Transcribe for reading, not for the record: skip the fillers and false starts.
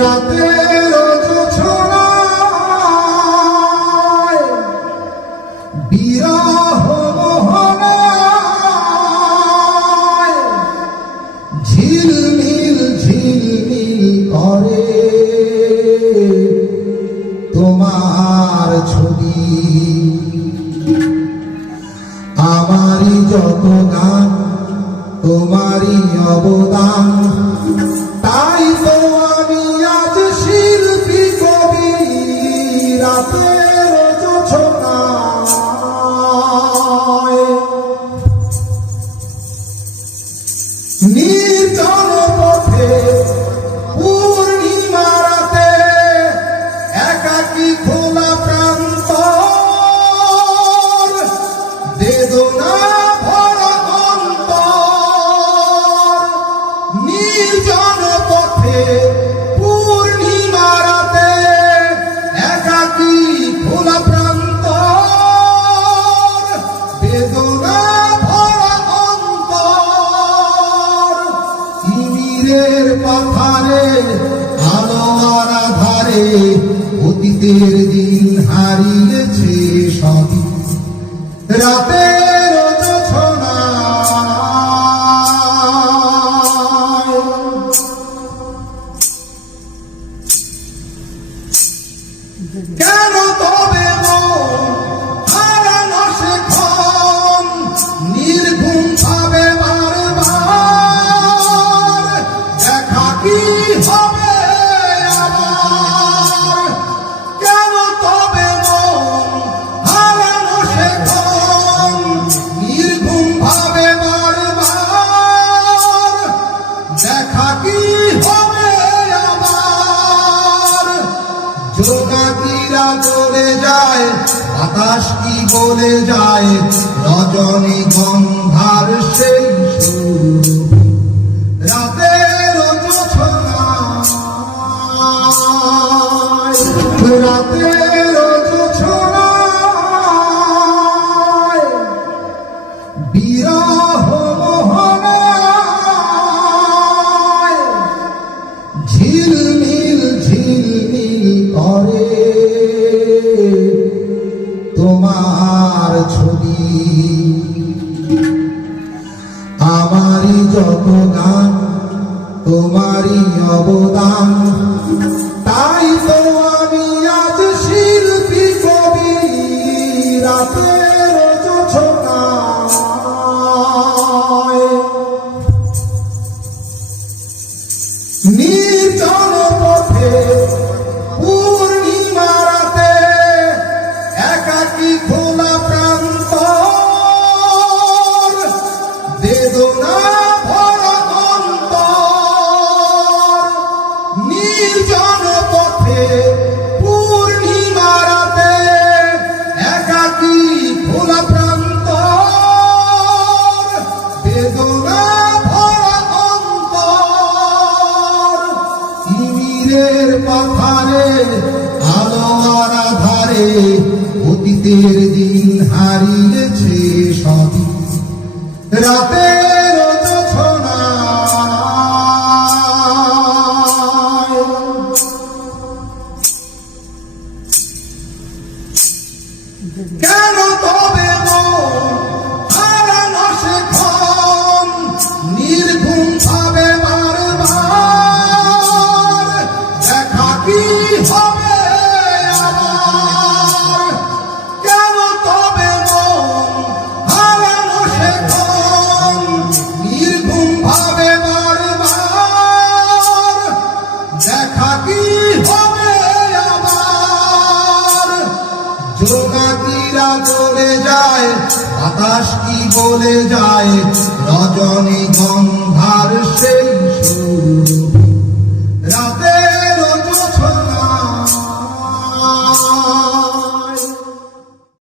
রাতের জোছনায় বিরহ মোহনায় ঝিলমিল ঝিলমিল করে তোমার ছবি। আমারই যত গান তোমারই অবদান, তাই তো আমি আজ শিল্পী কবি। রাতের জোছনায় নির্জন পথে পূর্ণিমা রাতে একাকী খোলা প্রান্ত বেদনা ভরা অন্তর। নির্জন পথে পূর্ণিমা রাতে একাকী খোলা প্রান্ত বেদনা ভরা অন্তর। তিমিরের পাথারে আলো আর আধারে অতীতের দিন হারিয়েছে সবই। রাতের জোছনায় কেন তবে হারানো সেক্ষণ নির্ঘুম ভাবে বারবার দেখা কি হবে আবার। কেন তবে হারানো সেক্ষণ নির্ঘুম ভাবে বারবার দেখা কি হবে আবার। জোনাকিরা চলে যায়, বাতাস কি বলে যায়, রজনী গন্ধার সেই সুর। রাতের জোছনায় রাতের জোছনায় বিরহ মোহনায় ঝিলমিল ঝিলমিল করে তোমার ছবি। আমারই যত গান তোমারই অবদান, তাই তো আমি আজ শিল্পী কবি। রাতের জোছনায় নির্জন পথে পূর্ণিমা রাতে একাকী খোলা প্রান্ত বেদনা ভরা অন্তর। নির্জন পথে পূর্ণিমা রাতে একাকী খোলা প্রান্ত বেদনা ভরা অন্তর। তিমিরের পাথারে আলো আর আধারে অতীতের দিন হারিয়েছে সবই। রাতের জোছনায় কেন তবে হারানো সেক্ষণ নির্ঘুম ভাবে বারবার দেখা কি হবে আবার। কেন তবে হারানো সেক্ষণ নির্ঘুম ভাবে বারবার দেখা কি হবে আবার। জোনাকিরা চলে যায়, বাতাস কি বলে যায়, রজনী গন্ধ